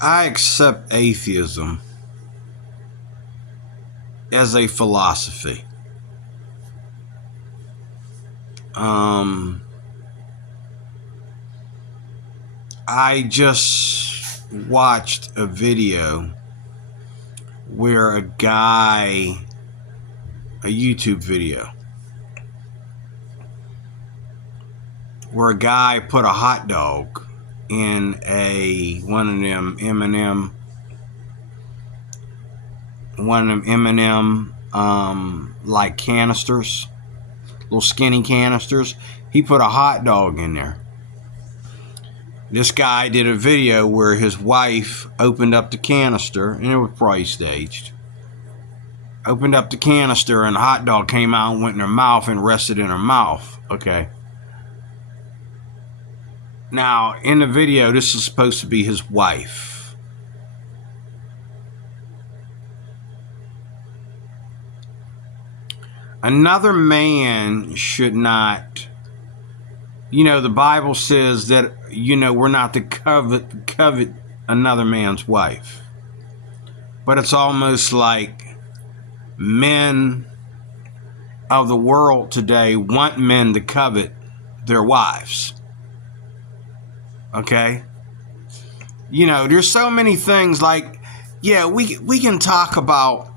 I accept atheism as a philosophy. I just watched a video where a YouTube video, where a guy put a hot dog in one of them M&M like canisters, little skinny canisters. He put a hot dog in there. This guy did a video where his wife opened up the canister, and it was probably staged. Opened up the canister, and the hot dog came out and went in her mouth and rested in her mouth. Okay. Now, in the video, this is supposed to be his wife. Another man should not, the Bible says that, we're not to covet another man's wife. But it's almost like men of the world today want men to covet their wives. Okay? There's so many things like, we can talk about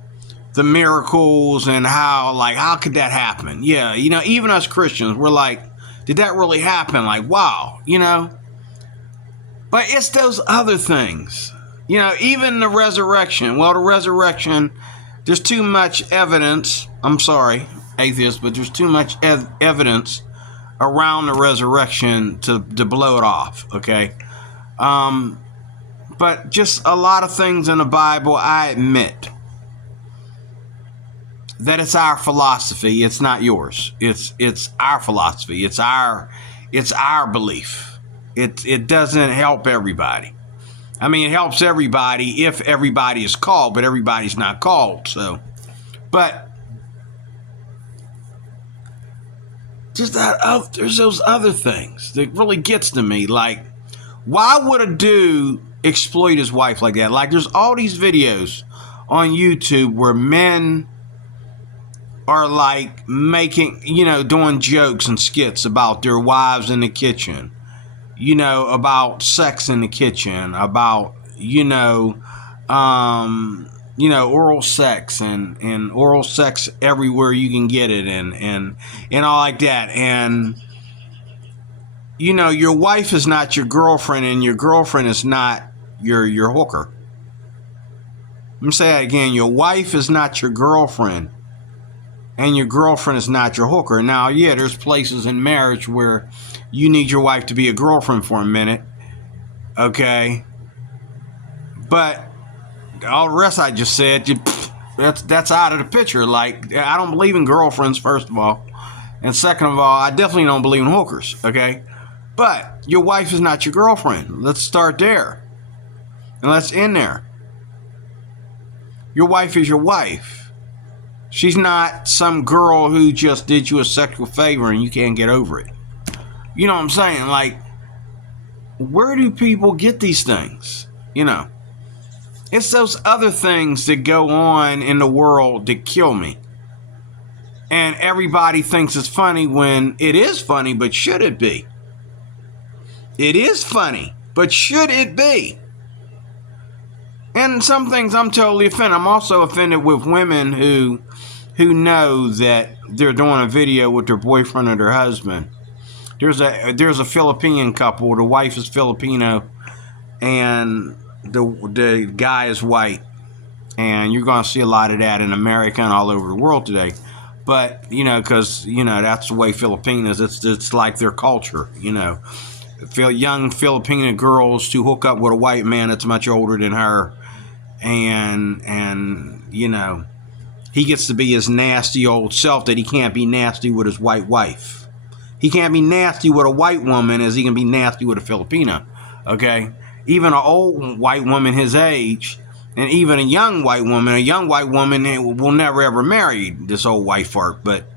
the miracles and how could that happen? Yeah, even us Christians, we're like, did that really happen? Like, wow, But it's those other things. Even the resurrection. Well, the resurrection, there's too much evidence. I'm sorry, atheist, but there's too much evidence around the resurrection to blow it off, okay? But just a lot of things in the Bible, I admit that it's our philosophy. It's not yours. It's our philosophy. It's our belief. It doesn't help everybody. I mean, it helps everybody if everybody is called, but everybody's not called. So, but just there's those other things that really gets to me. Like, why would a dude exploit his wife like that? Like, there's all these videos on YouTube where men are like making, doing jokes and skits about their wives in the kitchen, about sex in the kitchen, about, oral sex and oral sex everywhere you can get it and all like that. And, your wife is not your girlfriend and your girlfriend is not your hooker. Let me say that again. Your wife is not your girlfriend and your girlfriend is not your hooker. Now, yeah, there's places in marriage where you need your wife to be a girlfriend for a minute, okay? But all the rest I just said, that's out of the picture. Like, I don't believe in girlfriends, first of all. And second of all, I definitely don't believe in hookers, okay? But your wife is not your girlfriend. Let's start there. And let's end there. Your wife is your wife. She's not some girl who just did you a sexual favor and you can't get over it. You know what I'm saying? Like, where do people get these things? It's those other things that go on in the world that kill me. And everybody thinks it's funny when it is funny, but should it be? It is funny, but should it be? And some things I'm totally offended. I'm also offended with women who know that they're doing a video with their boyfriend or their husband. There's a Philippine couple. The wife is Filipino, and the guy is white. And you're going to see a lot of that in America and all over the world today. But because that's the way Filipinos. It's like their culture. Young Filipino girls to hook up with a white man that's much older than her, and he gets to be his nasty old self that he can't be nasty with his white wife. He can't be nasty with a white woman as he can be nasty with a Filipino. Okay? Even an old white woman his age, and even a young white woman will never ever marry this old white fart. But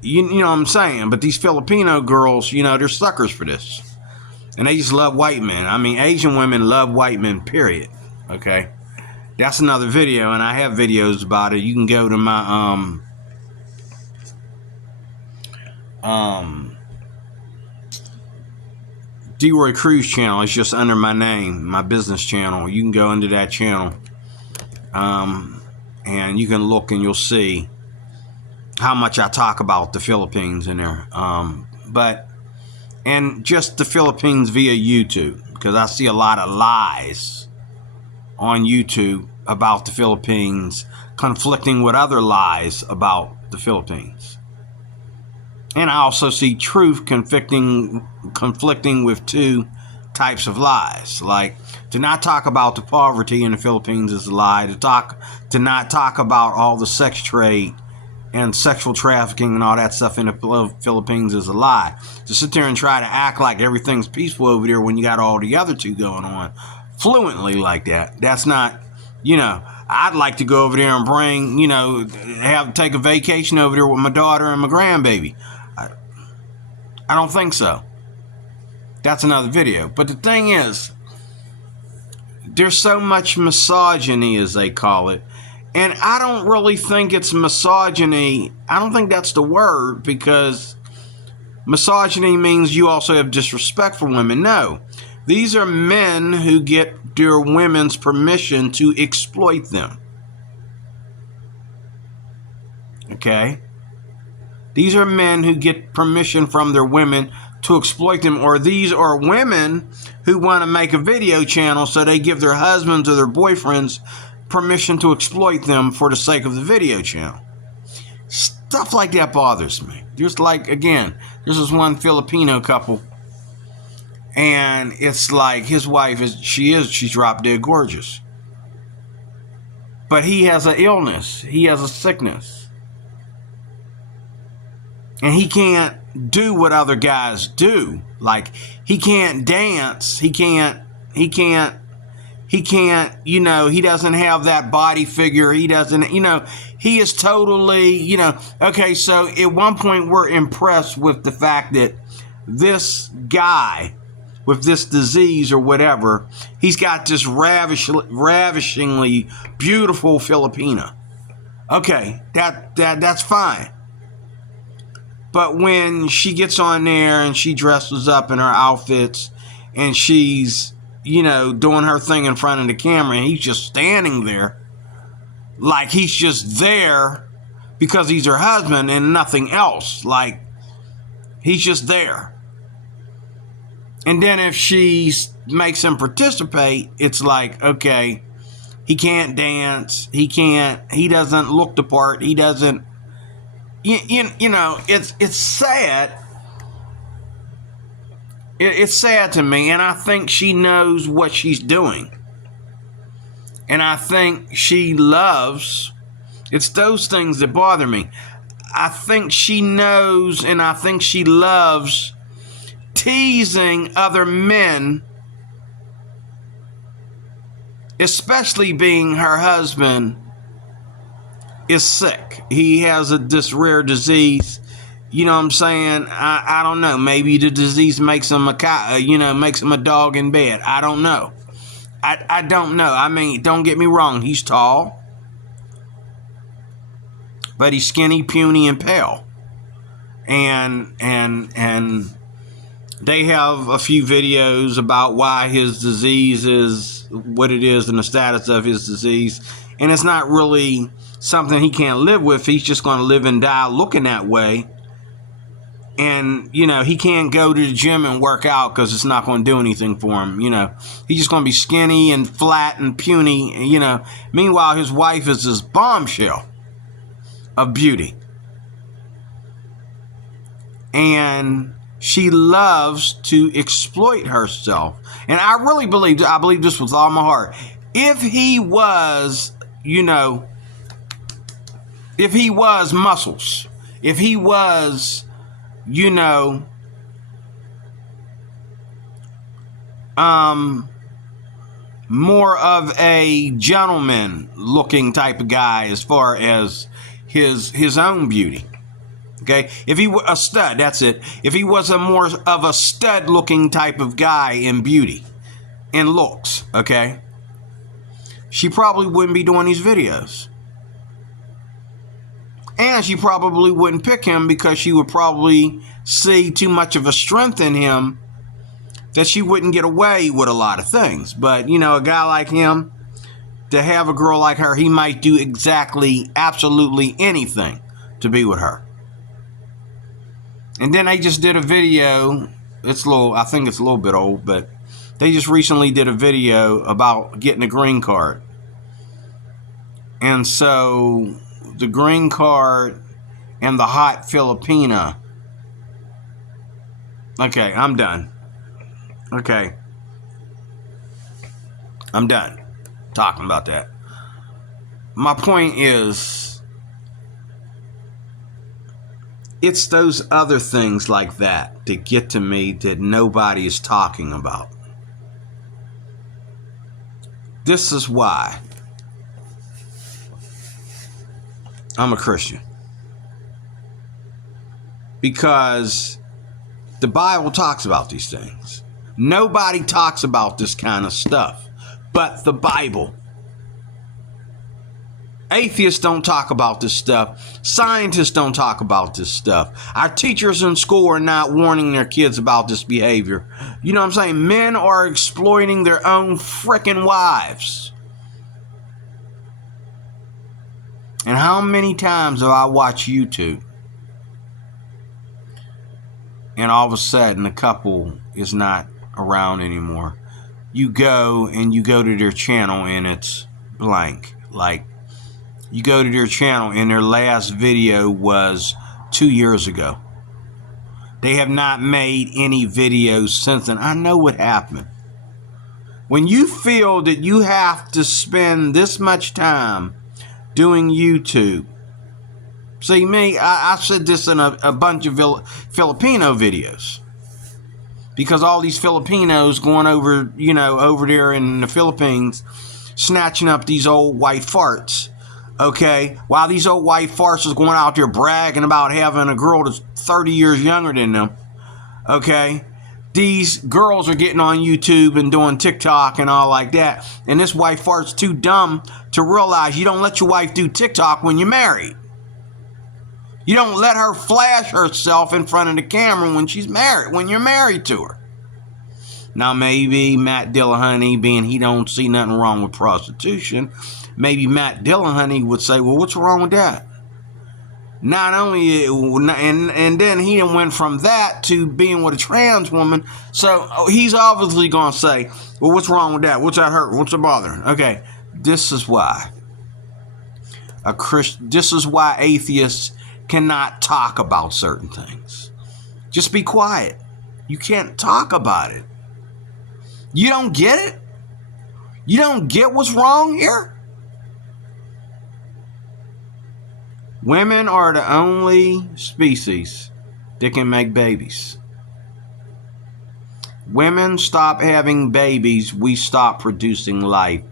you know what I'm saying? But these Filipino girls, they're suckers for this. And they just love white men. I mean, Asian women love white men, period. Okay? That's another video, and I have videos about it. You can go to my D-Roy Cruz channel. It's just under my name, my business channel. You can go into that channel, and you can look and you'll see how much I talk about the Philippines in there. And just the Philippines via YouTube, because I see a lot of lies on YouTube about the Philippines conflicting with other lies about the Philippines. And I also see truth conflicting with two types of lies. Like, to not talk about the poverty in the Philippines is a lie. To not talk about all the sex trade and sexual trafficking and all that stuff in the Philippines is a lie. To sit there and try to act like everything's peaceful over there when you got all the other two going on fluently like that, that's not, I'd like to go over there and bring, take a vacation over there with my daughter and my grandbaby. I don't think so. That's another video. But the thing is, there's so much misogyny, as they call it. And I don't really think it's misogyny. I don't think that's the word, because misogyny means you also have disrespect for women. No. These are men who get their women's permission to exploit them. Okay? These are men who get permission from their women to exploit them, or these are women who want to make a video channel so they give their husbands or their boyfriends permission to exploit them for the sake of the video channel. Stuff like that bothers me. Just like, again, this is one Filipino couple, and it's like his wife she's drop dead gorgeous, but he has an illness, he has a sickness, and he can't do what other guys do. Like, he can't dance, he can't, he doesn't have that body figure. He doesn't, he is totally, okay, so at one point we're impressed with the fact that this guy with this disease or whatever, he's got this ravishingly beautiful Filipina. Okay, that's fine. But when she gets on there and she dresses up in her outfits and she's, doing her thing in front of the camera, and he's just standing there like he's just there because he's her husband and nothing else. Like, he's just there. And then if she makes him participate, it's like, okay, he can't dance, he doesn't look the part, he doesn't, it's sad. It's sad to me, and I think she knows what she's doing. And I think she loves, it's those things that bother me. I think she knows, and I think she loves teasing other men, especially being her husband is sick. He has this rare disease. You know what I'm saying? I don't know. Maybe the disease makes him makes him a dog in bed. I don't know. I don't know. I mean, don't get me wrong. He's tall, but he's skinny, puny, and pale. And they have a few videos about why his disease is what it is and the status of his disease. And it's not really something he can't live with. He's just going to live and die looking that way. And, he can't go to the gym and work out because it's not going to do anything for him. He's just going to be skinny and flat and puny. Meanwhile, his wife is this bombshell of beauty. And she loves to exploit herself. And I really believe this with all my heart. If he was, if he was muscles, if he was, more of a gentleman looking type of guy as far as his own beauty, Okay, if he were a stud, that's it. If he was a more of a stud-looking type of guy in beauty, in looks, okay, she probably wouldn't be doing these videos. And she probably wouldn't pick him because she would probably see too much of a strength in him that she wouldn't get away with a lot of things. But, you know, a guy like him, to have a girl like her, he might do absolutely anything to be with her. And then they just did a video. I think it's a little bit old, but they just recently did a video about getting a green card. And so the green card and the hot Filipina. Okay, I'm done. Okay. I'm done talking about that. My point is, it's those other things like that that get to me that nobody is talking about. This is why I'm a Christian. Because the Bible talks about these things. Nobody talks about this kind of stuff but the Bible. Atheists don't talk about this stuff. Scientists don't talk about this stuff. Our teachers in school are not warning their kids about this behavior. You know what I'm saying? Men are exploiting their own frickin' wives. And how many times have I watched YouTube and all of a sudden the couple is not around anymore? You go to their channel and it's blank. Like, you go to their channel and their last video was 2 years ago. They have not made any videos since then. I know what happened. When you feel that you have to spend this much time doing YouTube. See, me, I said this in a bunch of Filipino videos. Because all these Filipinos going over there in the Philippines, snatching up these old white farts. Okay, while these old white farts is going out there bragging about having a girl that's 30 years younger than them. Okay, these girls are getting on YouTube and doing TikTok and all like that. And this white fart's too dumb to realize you don't let your wife do TikTok when you're married. You don't let her flash herself in front of the camera when she's married, when you're married to her. Now, maybe Matt Dillahunty, being he don't see nothing wrong with prostitution, maybe Matt Dillahunty would say, well, what's wrong with that? Not only, and then he went from that to being with a trans woman. So he's obviously going to say, well, what's wrong with that? What's that hurt? What's it bothering? Okay, this is why. This is why atheists cannot talk about certain things. Just be quiet. You can't talk about it. You don't get it? You don't get what's wrong here? Women are the only species that can make babies. Women stop having babies, we stop producing life.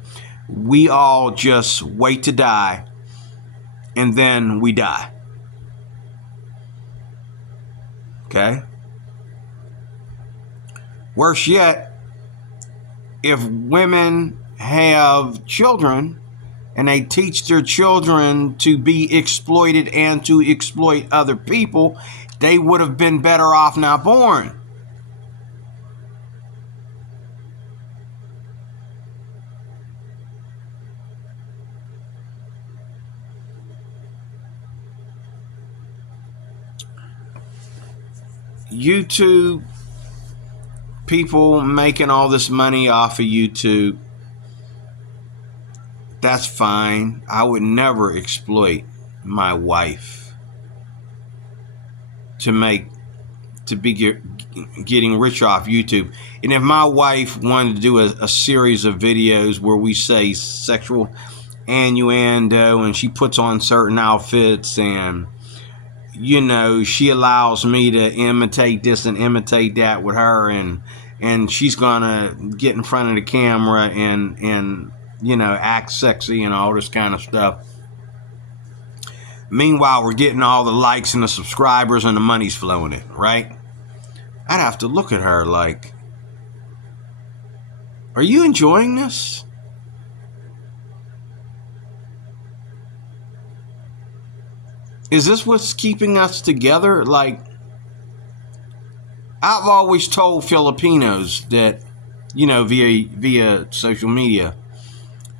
We all just wait to die, and then we die. Okay? Worse yet, if women have children and they teach their children to be exploited and to exploit other people, they would have been better off not born. YouTube, people making all this money off of YouTube, that's fine. I would never exploit my wife to be getting rich off YouTube. And if my wife wanted to do a series of videos where we say sexual innuendo and she puts on certain outfits and she allows me to imitate this and imitate that with her, and she's gonna get in front of the camera and act sexy and all this kind of stuff, Meanwhile, we're getting all the likes and the subscribers and the money's flowing in, right? I'd have to look at her like, are you enjoying this? Is this what's keeping us together? Like, I've always told Filipinos that, via social media,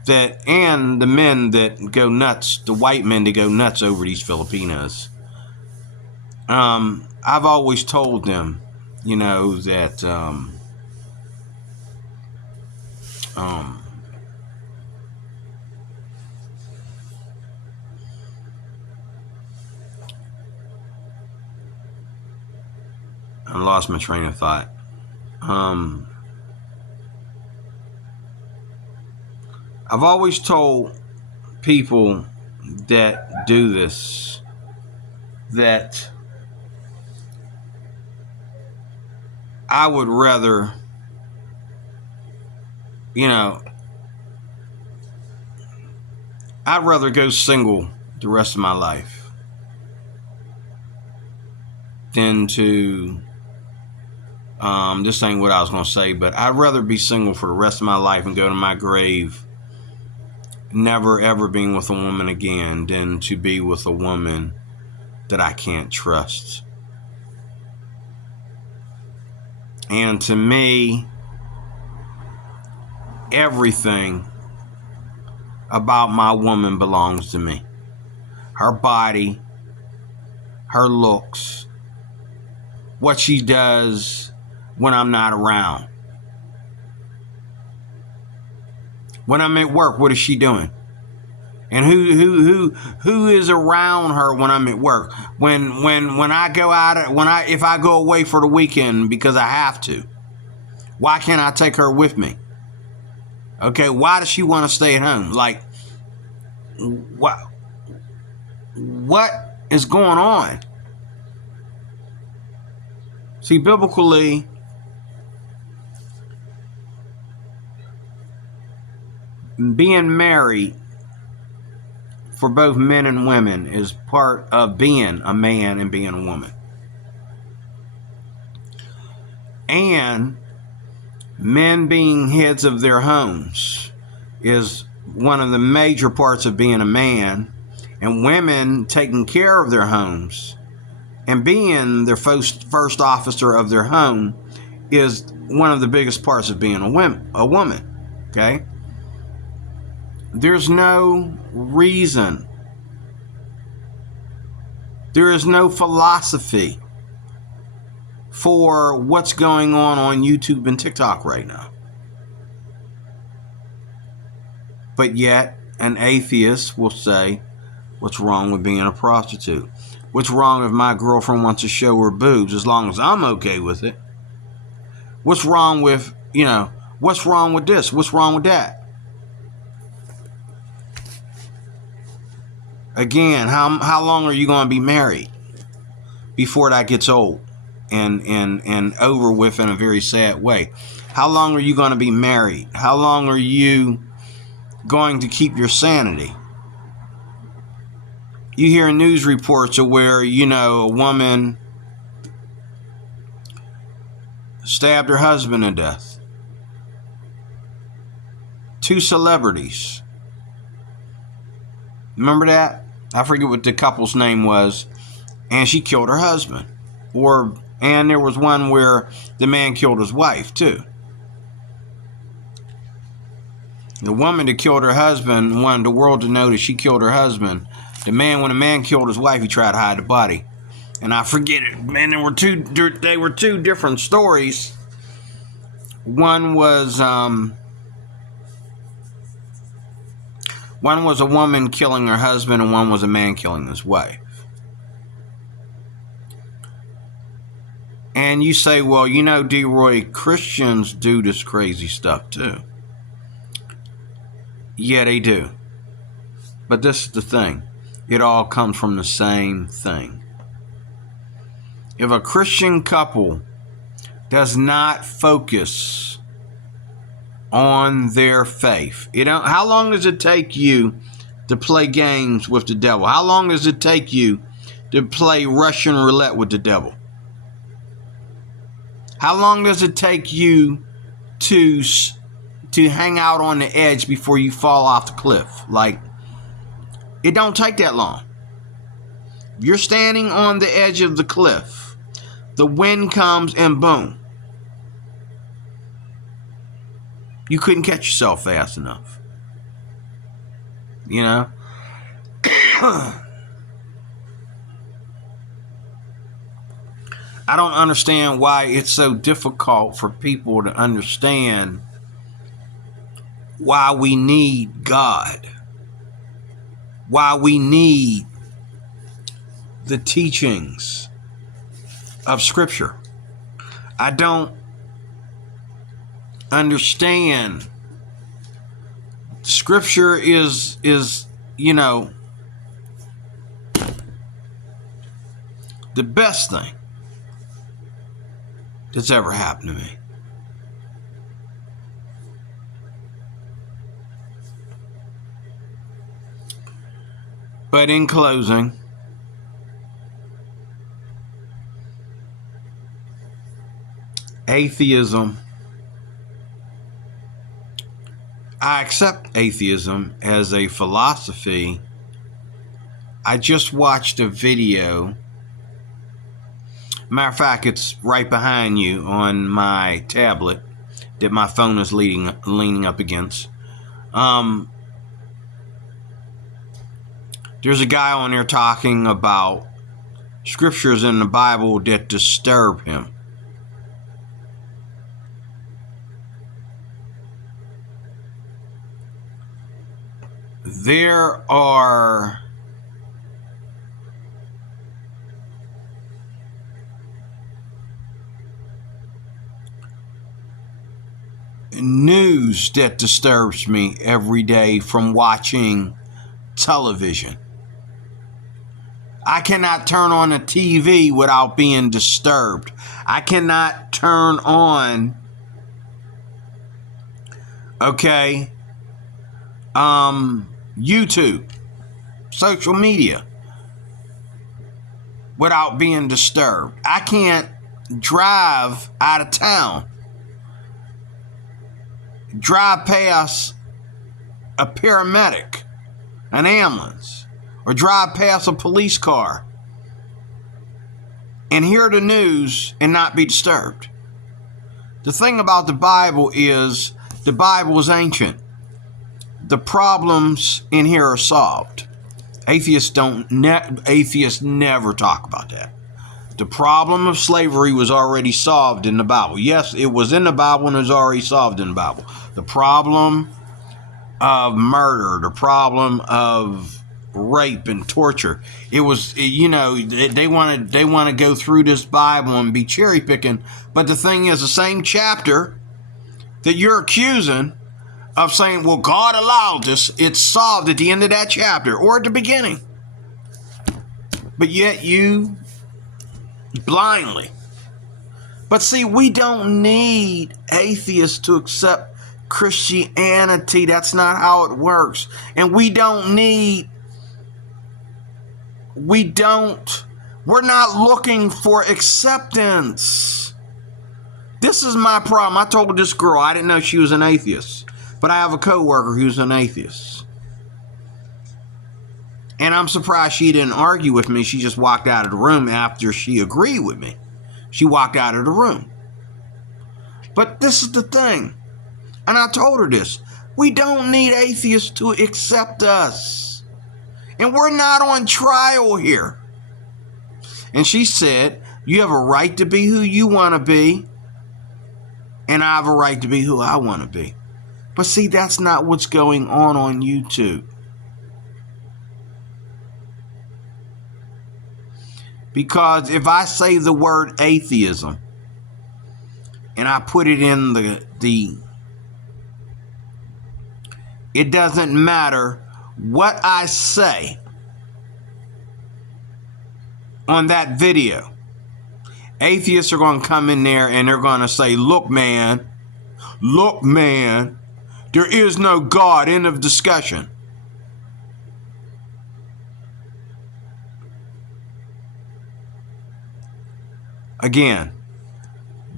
that, and the men that go nuts, the white men that go nuts over these Filipinos, I've always told them, that I lost my train of thought. I've always told people that do this that I would rather, I'd rather go single the rest of my life than to, this ain't what I was going to say, but I'd rather be single for the rest of my life and go to my grave never ever being with a woman again than to be with a woman that I can't trust. And to me, everything about my woman belongs to me. Her body, her looks, what she does when I'm not around. When I'm at work, what is she doing? And who is around her when I'm at work? When I go out, if I go away for the weekend because I have to, why can't I take her with me? Okay, why does she want to stay at home? Like, what is going on? See, biblically, being married for both men and women is part of being a man and being a woman. And men being heads of their homes is one of the major parts of being a man, and women taking care of their homes and being their first officer of their home is one of the biggest parts of being a woman. Okay? There's no reason. There is no philosophy for what's going on YouTube and TikTok right now. But yet, an atheist will say, what's wrong with being a prostitute? What's wrong if my girlfriend wants to show her boobs as long as I'm okay with it? What's wrong with, what's wrong with this? What's wrong with that? Again, how long are you going to be married before that gets old and over with in a very sad way? How long are you going to be married? How long are you going to keep your sanity? You hear news reports of where, a woman stabbed her husband to death. 2 celebrities. Remember that? I forget what the couple's name was. And she killed her husband. And there was one where the man killed his wife, too. The woman that killed her husband wanted the world to know that she killed her husband. When the man killed his wife, he tried to hide the body. And I forget it. Man, they were 2 different stories. One was a woman killing her husband, and one was a man killing his wife. And you say, well, D-Roy, Christians do this crazy stuff too. Yeah, they do. But this is the thing. It all comes from the same thing. If a Christian couple does not focus on their faith, how long does it take you to play games with the devil? How long does it take you to play Russian roulette with the devil? How long does it take you to hang out on the edge before you fall off the cliff? Like, it don't take that long. You're standing on the edge of the cliff. The wind comes and boom. You couldn't catch yourself fast enough. You know? I don't understand why it's so difficult for people to understand why we need God. Why we need the teachings of Scripture. I don't understand. Scripture is you know, the best thing that's ever happened to me. But in closing, atheism, I accept atheism as a philosophy. I just watched a video. Matter of fact, it's right behind you on my tablet that my phone is leaning up against. There's a guy on there talking about scriptures in the Bible that disturb him. There are news that disturbs me every day from watching television. I cannot turn on a TV without being disturbed. I cannot turn on, YouTube, social media, without being disturbed. I can't drive out of town, drive past a paramedic, an ambulance, or drive past a police car and hear the news and not be disturbed. The thing about the Bible is ancient. The problems in here are solved. Atheists never talk about that. The problem of slavery was already solved in the Bible. Yes, it was in the Bible and it was already solved in the Bible. The problem of murder, the problem of rape and torture, they want to go through this Bible and be cherry picking. But the thing is, the same chapter that you're accusing of saying, well, God allowed this, it's solved at the end of that chapter or at the beginning. But yet you blindly. But see, we don't need atheists to accept Christianity. That's not how it works. And we're not looking for acceptance. This is my problem. I told this girl, I didn't know she was an atheist. But I have a coworker who's an atheist. And I'm surprised she didn't argue with me. She just walked out of the room after she agreed with me. She walked out of the room. But this is the thing. And I told her this. We don't need atheists to accept us. And we're not on trial here. And she said, you have a right to be who you want to be. And I have a right to be who I want to be. But see, that's not what's going on YouTube. Because if I say the word atheism and I put it in it doesn't matter what I say on that video. Atheists are going to come in there and they're going to say, look, man, there is no God, end of discussion. Again,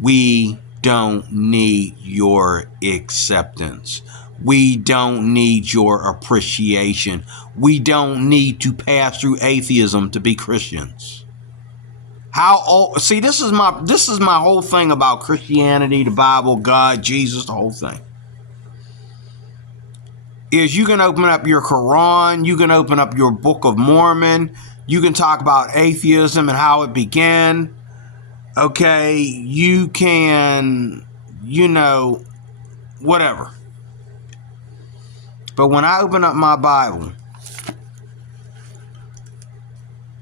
we don't need your acceptance. We don't need your appreciation. We don't need to pass through atheism to be Christians. See, this is my whole thing about Christianity, the Bible, God, Jesus, the whole thing. Is you can open up your Quran, you can open up your Book of Mormon, you can talk about atheism and how it began. Okay, you can, whatever. But when I open up my Bible,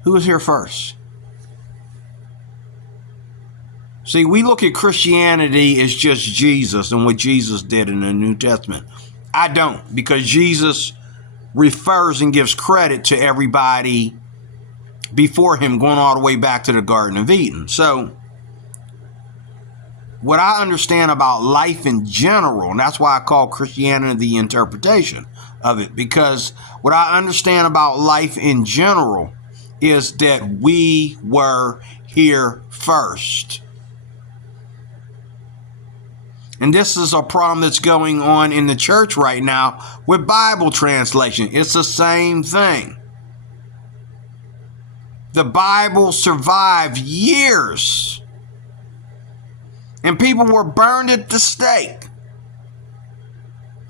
who was here first? See, we look at Christianity as just Jesus and what Jesus did in the New Testament. I don't, because Jesus refers and gives credit to everybody before him, going all the way back to the Garden of Eden. So, what I understand about life in general, and that's why I call Christianity the interpretation of it, because what I understand about life in general is that we were here first. And this is a problem that's going on in the church right now with Bible translation. It's the same thing. The Bible survived years, and people were burned at the stake.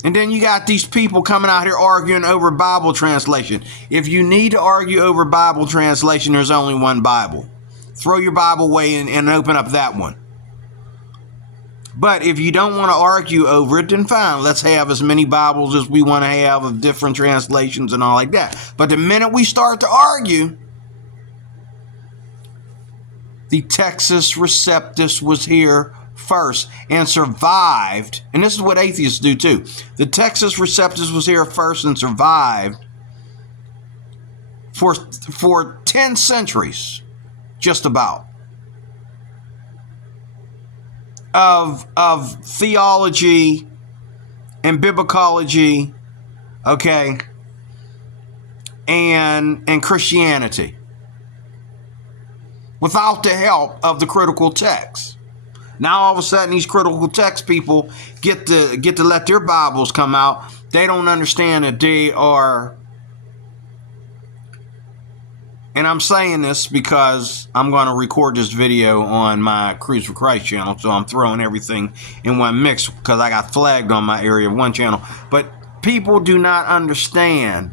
And then you got these people coming out here arguing over Bible translation. If you need to argue over Bible translation, there's only one Bible. Throw your Bible away and open up that one. But if you don't want to argue over it, then fine. Let's have as many Bibles as we want to have of different translations and all like that. But the minute we start to argue, the Textus Receptus was here first and survived. And this is what atheists do too. The Textus Receptus was here first and survived for 10 centuries, just about, of theology and biblicology, okay, and Christianity, without the help of the critical text. Now all of a sudden these critical text people get to let their Bibles come out. They don't understand that they are, and I'm saying this because I'm going to record this video on my Cruise for Christ channel, so I'm throwing everything in one mix because I got flagged on my Area 1 channel. But people do not understand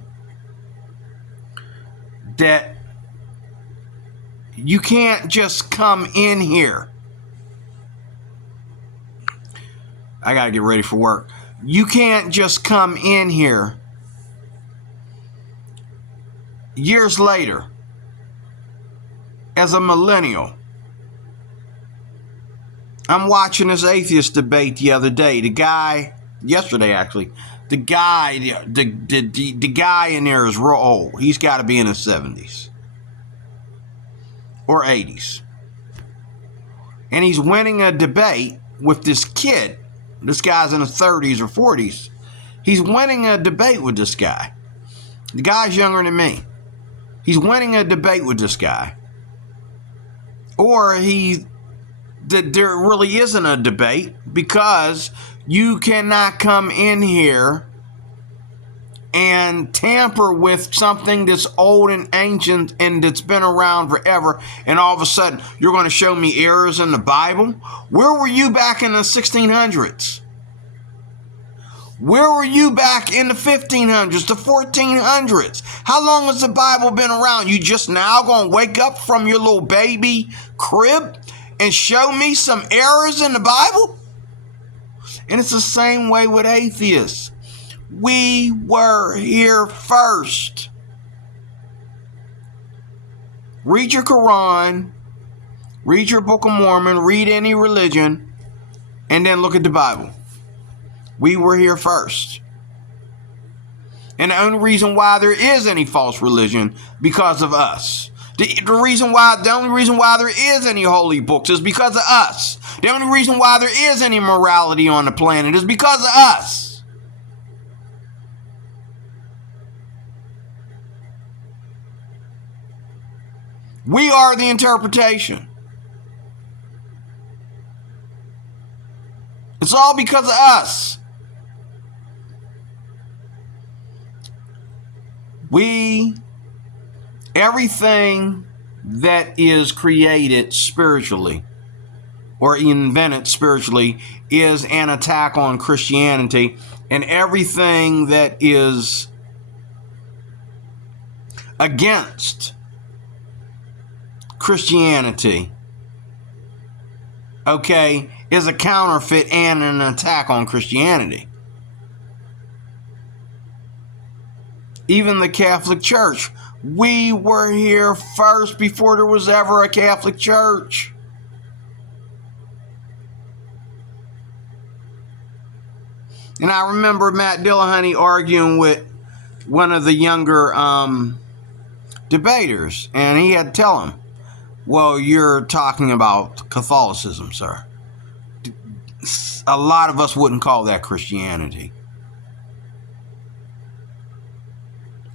that you can't just come in here. I got to get ready for work. You can't just come in here years later as a millennial. I'm watching this atheist debate the other day. Yesterday actually, the guy in there is real old. He's got to be in his 70s or 80s. And he's winning a debate with this kid. This guy's in his 30s or 40s. He's winning a debate with this guy. The guy's younger than me. He's winning a debate with this guy. Or there really isn't a debate, because you cannot come in here and tamper with something that's old and ancient and that's been around forever, and all of a sudden you're going to show me errors in the Bible. Where were you back in the 1600s? Where were you back in the 1500s, the 1400s? How long has the Bible been around? You just now going to wake up from your little baby crib and show me some errors in the Bible? And it's the same way with atheists. We were here first. Read your Quran, read your Book of Mormon, read any religion, and then look at the Bible. We were here first. And the only reason why there is any false religion, because of us. The only reason why there is any holy books is because of us. The only reason why there is any morality on the planet is because of us. We are the interpretation. It's all because of us. Everything that is created spiritually or invented spiritually is an attack on Christianity, and everything that is against Christianity, okay, is a counterfeit and an attack on Christianity. Even the Catholic Church. We were here first before there was ever a Catholic Church. And I remember Matt Dillahunty arguing with one of the younger debaters, and he had to tell him, well, you're talking about Catholicism, sir. A lot of us wouldn't call that Christianity.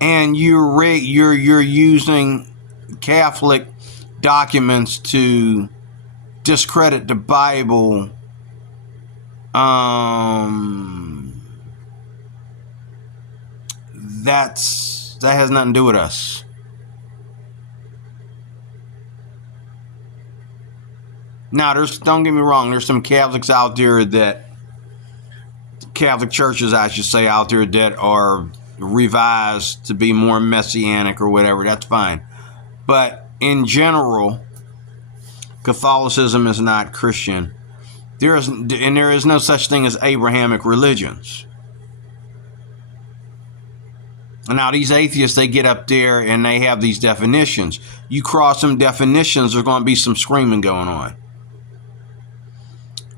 And you're using Catholic documents to discredit the Bible. That has nothing to do with us. Now, don't get me wrong, there's some Catholics out there Catholic churches, I should say, out there that are revised to be more messianic or whatever. That's fine. But in general, Catholicism is not Christian. There is no such thing as Abrahamic religions. Now, these atheists, they get up there and they have these definitions. You cross some definitions, there's going to be some screaming going on.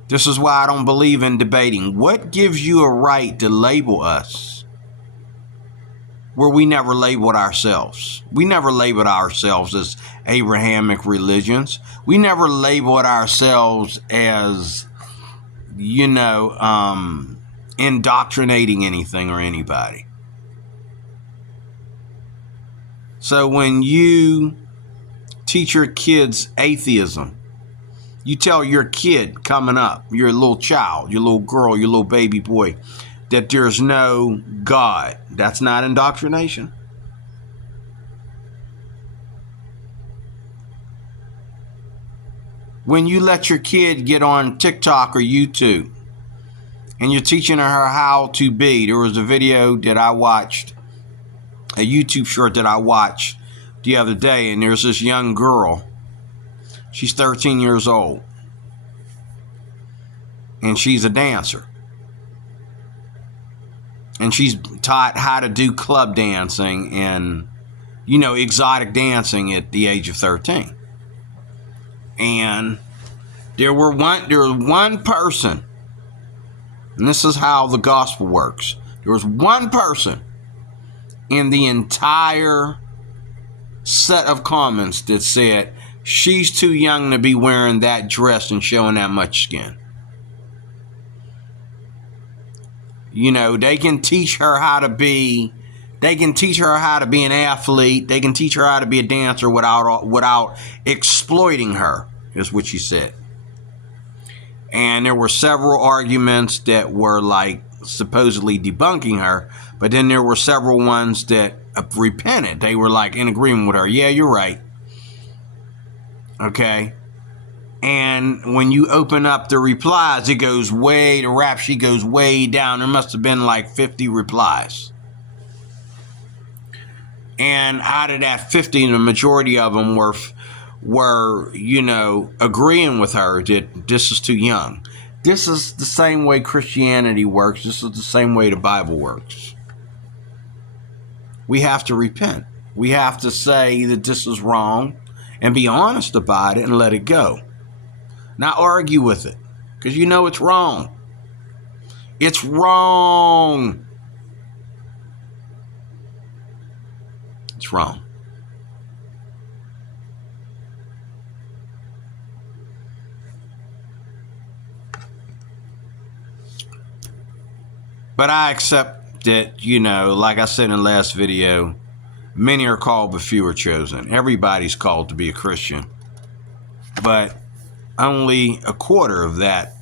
This is why I don't believe in debating. What gives you a right to label us where we never labeled ourselves? We never labeled ourselves as Abrahamic religions. We never labeled ourselves as, indoctrinating anything or anybody. So when you teach your kids atheism, you tell your kid coming up, your little child, your little girl, your little baby boy, that there's no God. That's not indoctrination. When you let your kid get on TikTok or YouTube and you're teaching her how to be, there was a video that I watched, a YouTube short that I watched the other day, and there's this young girl. She's 13 years old, and she's a dancer. And she's taught how to do club dancing and, exotic dancing at the age of 13. And there was one person, and this is how the gospel works. There was one person in the entire set of comments that said, she's too young to be wearing that dress and showing that much skin. They can teach her how to be an athlete. They can teach her how to be a dancer without exploiting her, is what she said. And there were several arguments that were supposedly debunking her, but then there were several ones that repented. They were in agreement with her. Yeah, you're right. Okay. And when you open up the replies, the rap sheet goes way down. There must have been 50 replies. And out of that 50, the majority of them were agreeing with her that this is too young. This is the same way Christianity works. This is the same way the Bible works. We have to repent. We have to say that this is wrong and be honest about it and let it go. Not argue with it, because it's wrong. It's wrong. It's wrong. But I accept that, like I said in the last video, many are called but few are chosen. Everybody's called to be a Christian. But only a quarter of that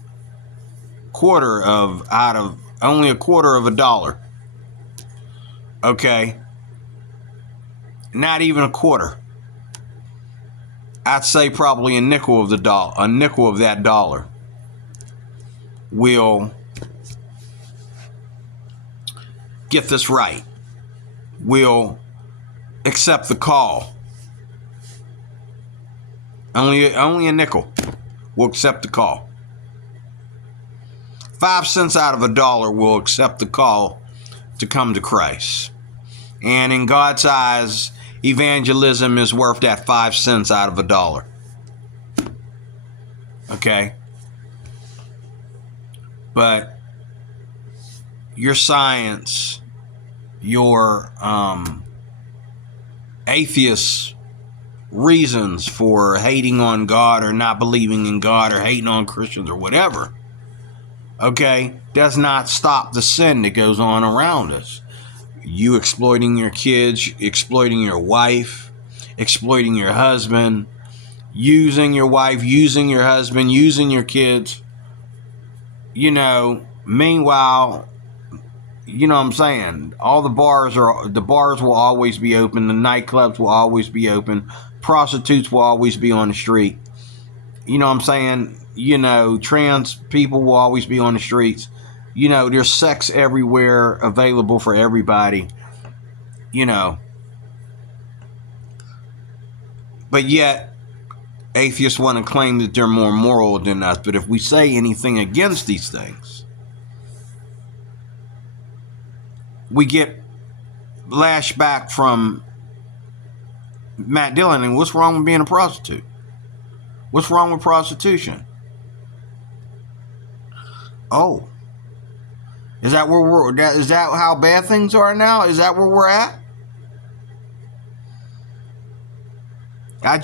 only a quarter of a dollar. Okay? Not even a quarter. I'd say probably a nickel of that dollar will get this right. Will accept the call. Only a nickel will accept the call. 5 cents out of a dollar will accept the call to come to Christ. And in God's eyes, evangelism is worth that 5 cents out of a dollar. Okay? But your science, your atheist reasons for hating on God or not believing in God or hating on Christians or whatever, okay, does not stop the sin that goes on around us. You exploiting your kids, exploiting your wife, exploiting your husband, using your wife, using your husband, using your kids. Meanwhile, you know what I'm saying? All the bars will always be open. The nightclubs will always be open. Prostitutes will always be on the street. You know what I'm saying? Trans people will always be on the streets. There's sex everywhere available for everybody. But yet, atheists want to claim that they're more moral than us. But if we say anything against these things, we get lashback from Matt Dillon. And what's wrong with being a prostitute? What's wrong with prostitution? Oh, is that how bad things are now? Is that where we're at? I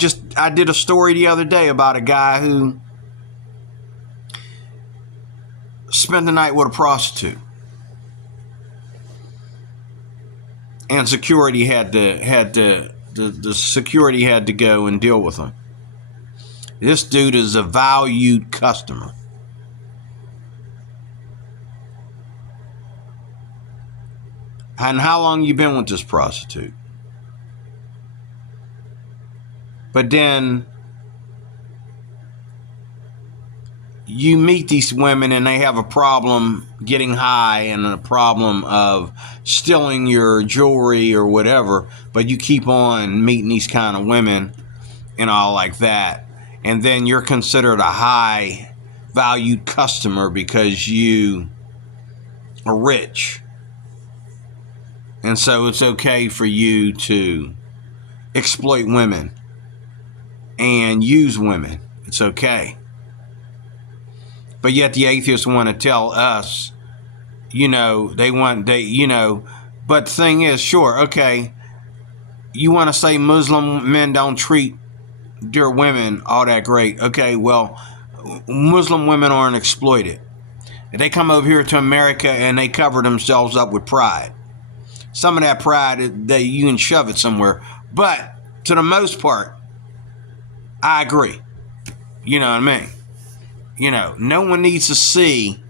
did a story the other day about a guy who spent the night with a prostitute. And security the security had to go and deal with him. This dude is a valued customer. And how long you been with this prostitute? But then you meet these women and they have a problem getting high and a problem of stealing your jewelry or whatever, but you keep on meeting these kind of women and all like that. And then you're considered a high valued customer because you are rich. And so it's okay for you to exploit women and use women. It's okay. But yet the atheists want to tell us, but the thing is, sure, okay, you want to say Muslim men don't treat their women all that great. Okay, well, Muslim women aren't exploited. They come over here to America and they cover themselves up with pride. Some of that pride, you can shove it somewhere. But to the most part, I agree. You know what I mean? No one needs to see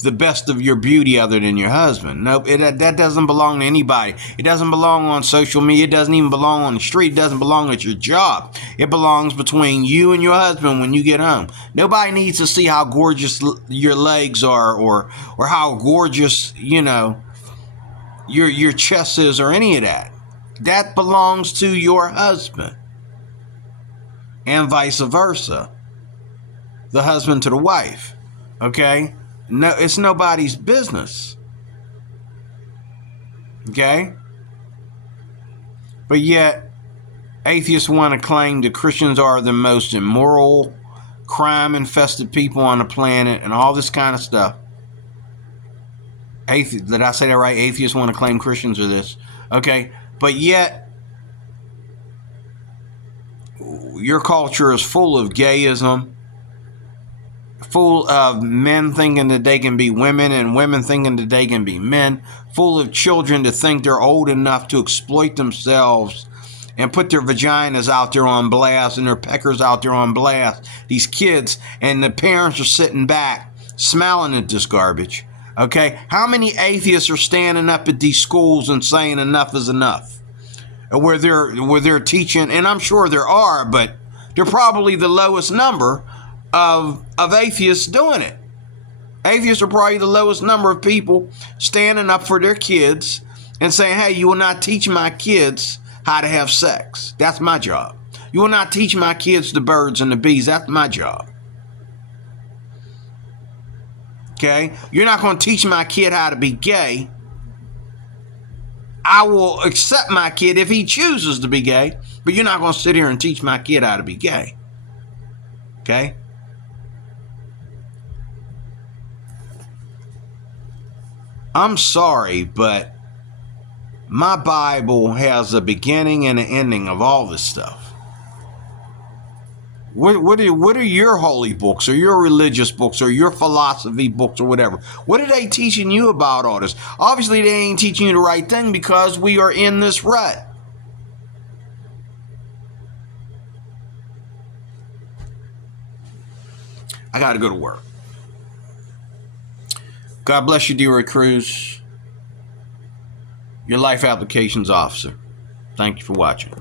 the best of your beauty other than your husband. Nope, that doesn't belong to anybody. It doesn't belong on social media. It doesn't even belong on the street. It doesn't belong at your job. It belongs between you and your husband when you get home. Nobody needs to see how gorgeous your legs are or how gorgeous, your chest is or any of that. That belongs to your husband. And vice versa. The husband to the wife. Okay? No, it's nobody's business. Okay? But yet, atheists want to claim that Christians are the most immoral, crime-infested people on the planet and all this kind of stuff. Did I say that right? Atheists want to claim Christians are this. Okay? But yet, your culture is full of gayism, full of men thinking that they can be women and women thinking that they can be men, full of children that think they're old enough to exploit themselves and put their vaginas out there on blast and their peckers out there on blast. These kids, and the parents are sitting back smiling at this garbage. Okay, how many atheists are standing up at these schools and saying enough is enough? Where they're teaching, and I'm sure there are, but they're probably the lowest number of atheists doing it. Atheists are probably the lowest number of people standing up for their kids and saying, hey, you will not teach my kids how to have sex. That's my job. You will not teach my kids the birds and the bees. That's my job. Okay? You're not going to teach my kid how to be gay. I will accept my kid if he chooses to be gay, but you're not going to sit here and teach my kid how to be gay. Okay? I'm sorry, but my Bible has a beginning and an ending of all this stuff. What are your holy books or your religious books or your philosophy books or whatever? What are they teaching you about all this? Obviously, they ain't teaching you the right thing because we are in this rut. I got to go to work. God bless you, D-Roy Cruz, your life applications officer. Thank you for watching.